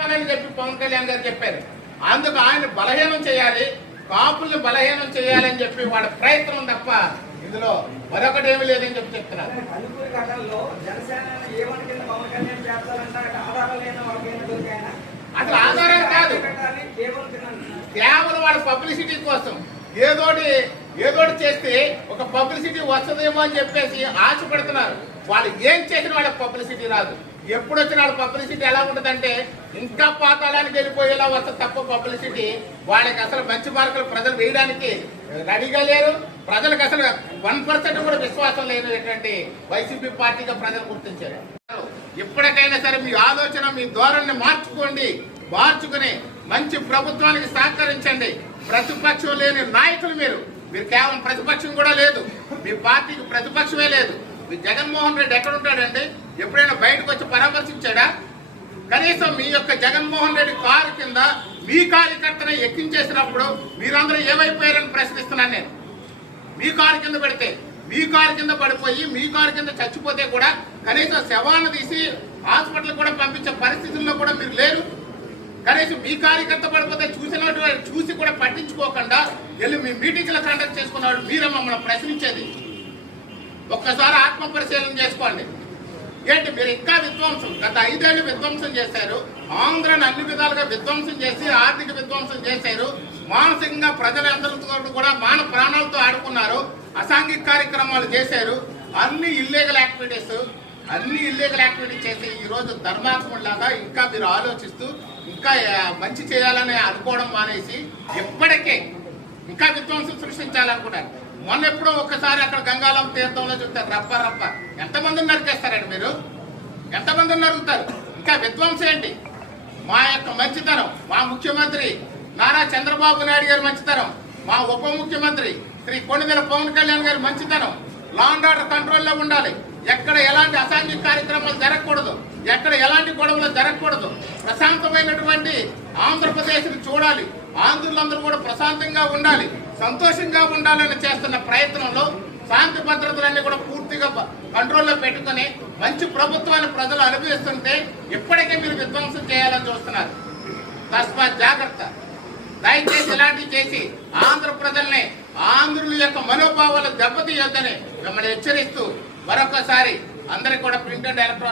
అని చెప్పి పవన్ కళ్యాణ్ గారు చెప్పారు. అందుకు ఆయన బలహీనం చేయాలి, కాపుల్ని బలహీనం చేయాలని చెప్పి వాళ్ళ ప్రయత్నం తప్ప ఇందులో మరొకటి ఏమీ లేదని చెప్పి చెప్తున్నారు. అసలు ఆధారాలు కాదు, కేవలం వాళ్ళ పబ్లిసిటీ కోసం ఏదోటి చేస్తే ఒక పబ్లిసిటీ వస్తుందేమో అని చెప్పేసి ఆశపడుతున్నారు. వాళ్ళు ఏం చేసిన వాళ్ళకి పబ్లిసిటీ రాదు. ఎప్పుడు వచ్చిన వాళ్ళ పబ్లిసిటీ ఎలా ఉంటుందంటే ఇంకా పాతాళానికి వెళ్ళిపోయేలా వస్తుంది తప్ప పబ్లిసిటీ వాళ్ళకి అసలు మంచి మార్కులు ప్రజలు వేయడానికి రెడీగా లేరు. ప్రజలకు అసలు 1% కూడా విశ్వాసం లేనటువంటి వైసీపీ పార్టీగా ప్రజలు గుర్తించారు. ఇప్పటికైనా సరే మీ ఆలోచన, మీ ధోరణిని మార్చుకుని మంచి ప్రభుత్వానికి సహకరించండి. ప్రతిపక్షం లేని నాయకులు మీరు కేవలం ప్రతిపక్షం కూడా లేదు, మీ పార్టీకి ప్రతిపక్షమే లేదు. మీ జగన్మోహన్ రెడ్డి ఎక్కడ ఉంటాడండి? ఎప్పుడైనా బయటకు వచ్చి పరామర్శించాడా? కనీసం మీ యొక్క జగన్మోహన్ రెడ్డి కారు కింద మీ కార్యకర్తను ఎక్కించేసినప్పుడు మీరందరూ ఏమైపోయారని ప్రశ్నిస్తున్నాను నేను. మీ కారు కింద పెడితే, మీ కారు కింద పడిపోయి మీ కారు కింద చచ్చిపోతే కూడా కనీసం శవాన్ని తీసి హాస్పిటల్ కూడా పంపించే పరిస్థితుల్లో కూడా మీరు లేరు. కనీసం మీ కార్యకర్త పడిపోతే చూసి కూడా పట్టించుకోకుండా వెళ్ళి మీ మీటింగ్లు కండక్ట్ చేసుకున్నాడు. మీరే మమ్మల్ని ప్రశ్నించేది. ఒక్కసారి ఆత్మ పరిశీలన చేసుకోండి. ఏంటి మీరు ఇంకా విధ్వంసం, గత 5 ఏళ్ళు విధ్వంసం చేశారు. ఆంధ్రాని అన్ని విధాలుగా విధ్వంసం చేసి ఆర్థిక విధ్వంసం చేశారు. మానసికంగా ప్రజలందరితో కూడా మాన ప్రాణాలతో ఆడుకున్నారు. అసాంఘిక కార్యక్రమాలు చేశారు. అన్ని ఇల్లీగల్ యాక్టివిటీస్ చేసి ఈరోజు ధర్మాత్ముడిలాగా ఇంకా మీరు ఆలోచిస్తూ ఇంకా మంచి చేయాలని అనుకోవడం మానేసి ఇప్పటికే ఇంకా విధ్వంసం సృష్టించాలనుకున్నారు. మొన్న ఎప్పుడో ఒక్కసారి అక్కడ గంగాళం తీర్థంలో చూస్తారు రప్ప ఎంతమందిని నరికేస్తారండి మీరు? ఎంతమందిని నరుగుతారు? ఇంకా విధ్వంసం ఏంటి? మా యొక్క మంచితనం, మా ముఖ్యమంత్రి నారా చంద్రబాబు నాయుడు గారి మంచితనం, మా ఉప ముఖ్యమంత్రి శ్రీ కొణిదెల పవన్ కళ్యాణ్ గారి మంచితనం, లా అండ్ ఆర్డర్ కంట్రోల్లో ఉండాలి. ఎక్కడ ఎలాంటి అసాంఘిక కార్యక్రమాలు జరగకూడదు, ఎక్కడ ఎలాంటి గొడవలు జరగకూడదు. ప్రశాంతమైనటువంటి ఆంధ్రప్రదేశ్ని చూడాలి. ఆంధ్రులందరూ కూడా ప్రశాంతంగా ఉండాలి, సంతోషంగా ఉండాలని చేస్తున్న ప్రయత్నంలో శాంతి భద్రతలన్నీ కూడా పూర్తిగా కంట్రోల్లో పెట్టుకుని మంచి ప్రభుత్వాన్ని ప్రజలు అనుభవిస్తుంటే ఇప్పటికే మీరు విధ్వంసం చేయాలని చూస్తున్నారు. తస్మాత్ జాగ్రత్త. దయచేసి ఇలాంటివి చేసి ఆంధ్ర ప్రజల్ని, ఆంధ్రుల యొక్క మనోభావాలు దెబ్బతీయొద్దని మిమ్మల్ని హెచ్చరిస్తూ మరొకసారి అందరికీ కూడా ప్రింట్ అండ్ ఎలక్ట్రానిక్